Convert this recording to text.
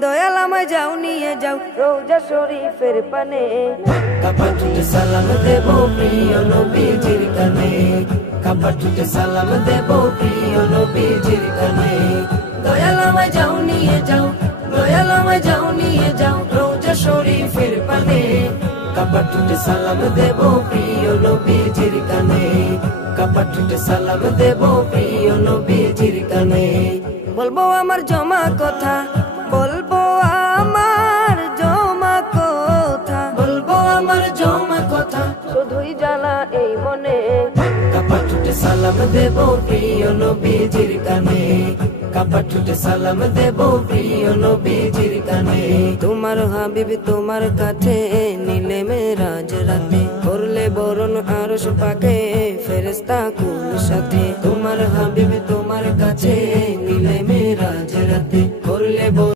দয়াল আমায় যাও নিয়ে যাও রোজা শরীফের পানে। কাবাটুটে সালাম দেব প্রিয় নবীজির কানে, কাবাটুটে সালাম দেব প্রিয় নবীজির কানে। দয়াল আমায় যাও নিয়ে যাও, দয়াল আমায় যাও নিয়ে যাও রোজা শরীফের পানে। কাবাটুটে সালাম দেব প্রিয় নবীজির কানে, কাবাটুটে সালাম দেব প্রিয় নবীজির কানে। বলবো আমার জমা কথা, বলবো আমার জমা কথা, বলবো আমার জমা কথা, শুধুই জ্বালা এই মনে। কাবাটুটে সালাম দেব প্রিয় নবীজির কানে, কাবাটুটে সালাম দেব প্রিয় নবীজির কানে। তোমার হাবিব তোমার কাছে নিলে মেরাজ রাতে, করলে বরণ আরশ পাকে ফেরেশতা কুল সাথে। তোমার হাবিব তোমার কাছে নিলে মেরাজ রাতে, করলে